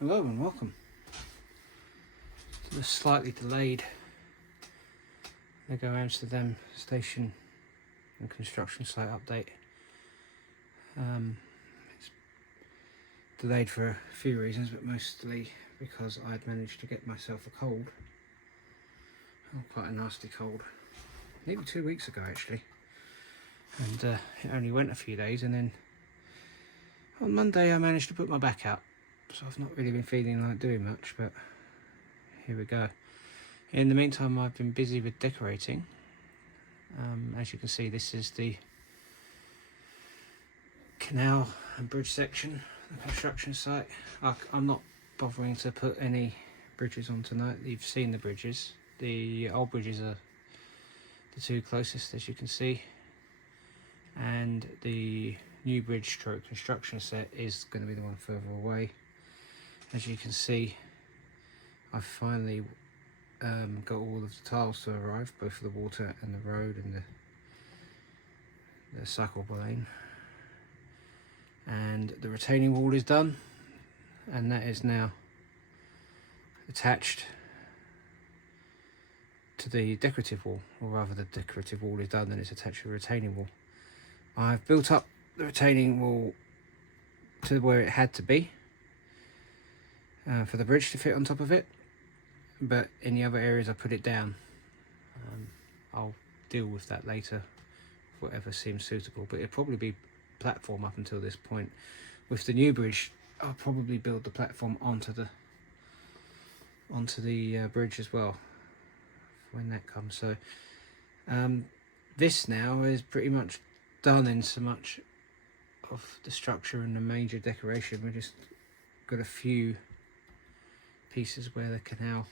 Hello and welcome to the slightly delayed Lego Amsterdam station and construction site update. It's delayed for a few reasons, but mostly because I'd managed to get myself a cold. Quite a nasty cold. Nearly 2 weeks ago actually. And it only went a few days, and then on Monday I managed to put my back out. So I've not really been feeling like doing much, but here we go. In the meantime, I've been busy with decorating. As you can see, this is the canal and bridge section, the construction site. I'm not bothering to put any bridges on tonight. You've seen the bridges. The old bridges are the two closest, as you can see, and the new bridge stroke construction set is going to be the one further away. As you can see, I've finally got all of the tiles to arrive, both for the water and the road and the cycle lane. And the retaining wall is done, and that is now attached to the decorative wall, or rather the decorative wall is done and it's attached to the retaining wall. I've built up the retaining wall to where it had to be for the bridge to fit on top of it, but in the other areas I put it down. I'll deal with that later, whatever seems suitable, but it'll probably be platform up until this point. With the new bridge, I'll probably build the platform onto the bridge as well when that comes. So this now is pretty much done in so much of the structure and the major decoration. We just got a few pieces where the canal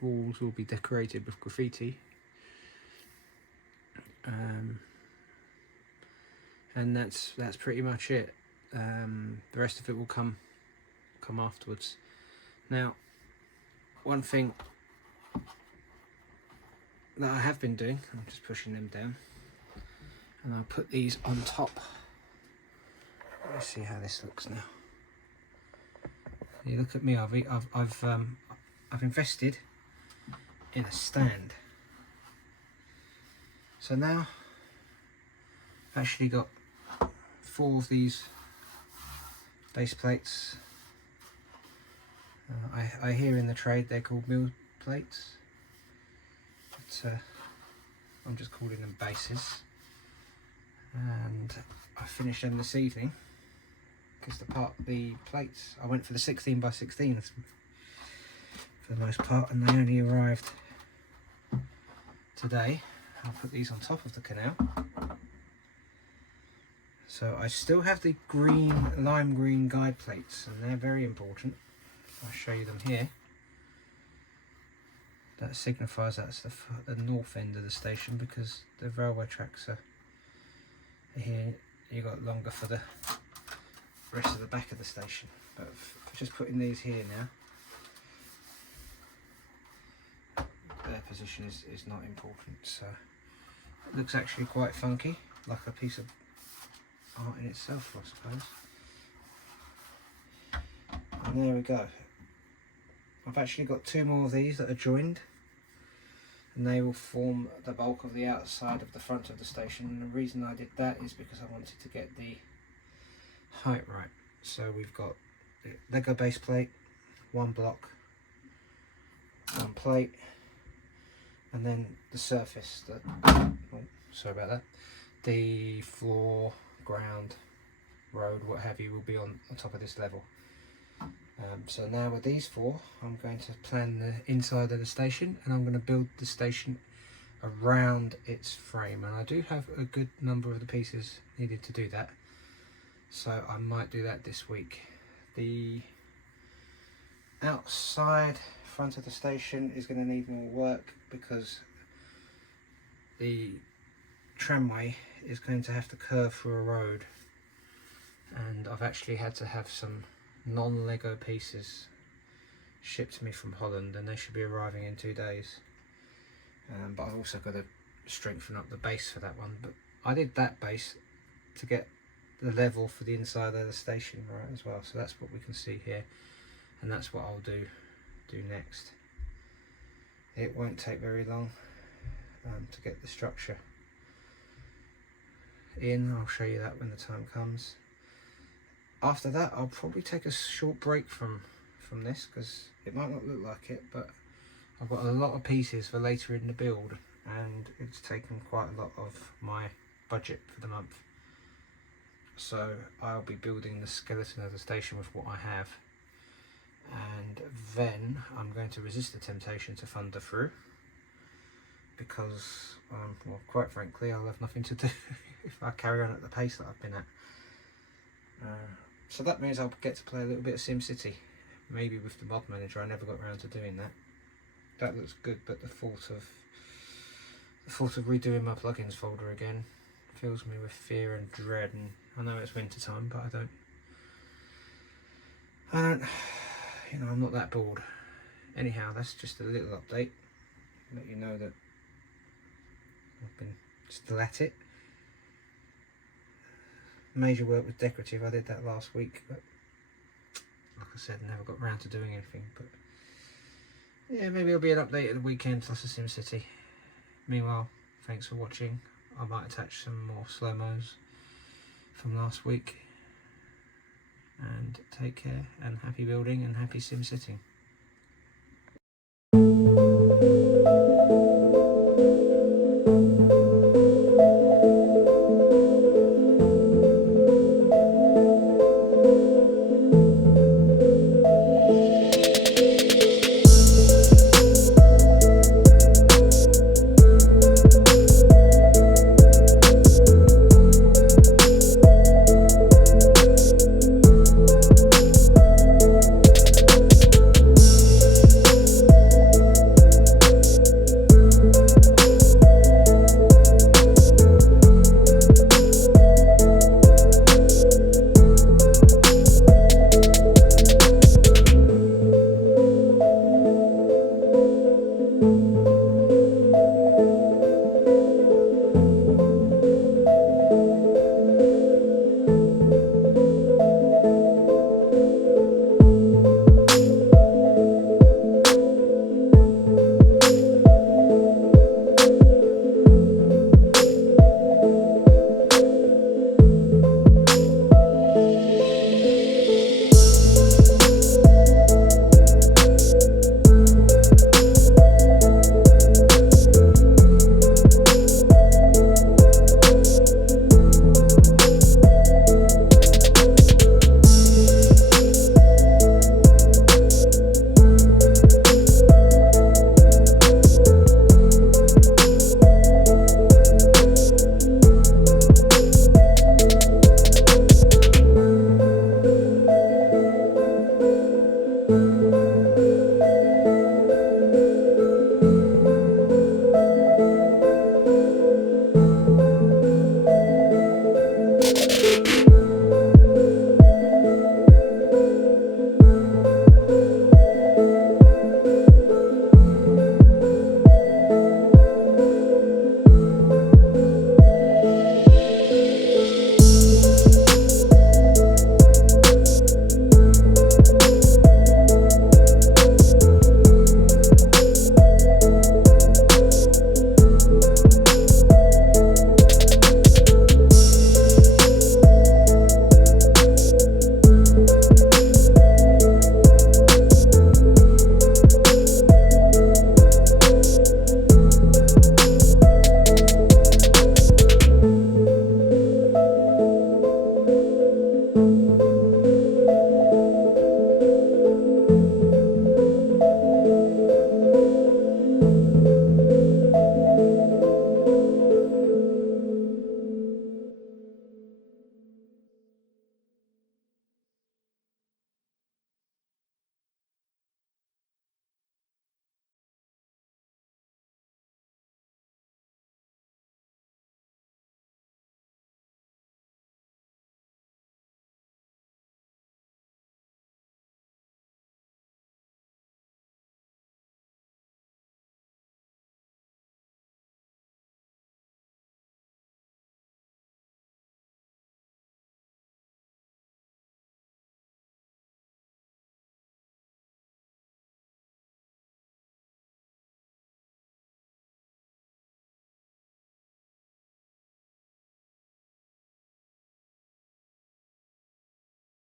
walls will be decorated with graffiti, and that's pretty much it. The rest of it will come afterwards. Now, one thing that I have been doing, I'm just pushing them down, and I'll put these on top. Let's see how this looks now. You look at me. I've invested in a stand. So now I've actually got 4 of these base plates. I hear in the trade they're called mill plates, but I'm just calling them bases. And I finished them this evening, because the plates, I went for the 16 by 16 for the most part, and they only arrived today. I'll put these on top of the canal. So I still have the lime green guide plates, and they're very important. I'll show you them here. That signifies that's the north end of the station, because the railway tracks are here. You got longer for the rest of the back of the station, but just putting these here now, their position is not important. So it looks actually quite funky, like a piece of art in itself, I suppose. And there we go. I've actually got 2 more of these that are joined, and they will form the bulk of the outside of the front of the station. And the reason I did that is because I wanted to get the height right. So we've got the Lego base plate, 1 block, 1 plate, and then the surface, sorry about that, the floor, ground, road, what have you, will be on top of this level. So now with these 4, I'm going to plan the inside of the station, and I'm going to build the station around its frame, and I do have a good number of the pieces needed to do that, so I might do that this week. The outside front of the station is going to need more work, because the tramway is going to have to curve through a road, and I've actually had to have some non-Lego pieces shipped to me from Holland, and they should be arriving in 2 days. But I've also got to strengthen up the base for that one. But I did that base to get the level for the inside of the station right as well. So that's what we can see here, and that's what I'll do next. It won't take very long to get the structure in. I'll show you that when the time comes. After that, I'll probably take a short break from this, because it might not look like it, but I've got a lot of pieces for later in the build, and it's taken quite a lot of my budget for the month. So I'll be building the skeleton of the station with what I have, and then I'm going to resist the temptation to thunder through, because well, quite frankly, I'll have nothing to do if I carry on at the pace that I've been at. So that means I'll get to play a little bit of SimCity, maybe with the mod manager. I never got around to doing that. That looks good, but the thought of redoing my plugins folder again fills me with fear and dread. And I know it's winter time, but I don't, you know, I'm not that bored. Anyhow, that's just a little update. Let you know that I've been still at it. Major work with decorative, I did that last week, but like I said, never got round to doing anything. But yeah, maybe it'll be an update at the weekend plus a SimCity. Meanwhile, thanks for watching. I might attach some more slow-mos from last week. And take care, and happy building and happy SimCity.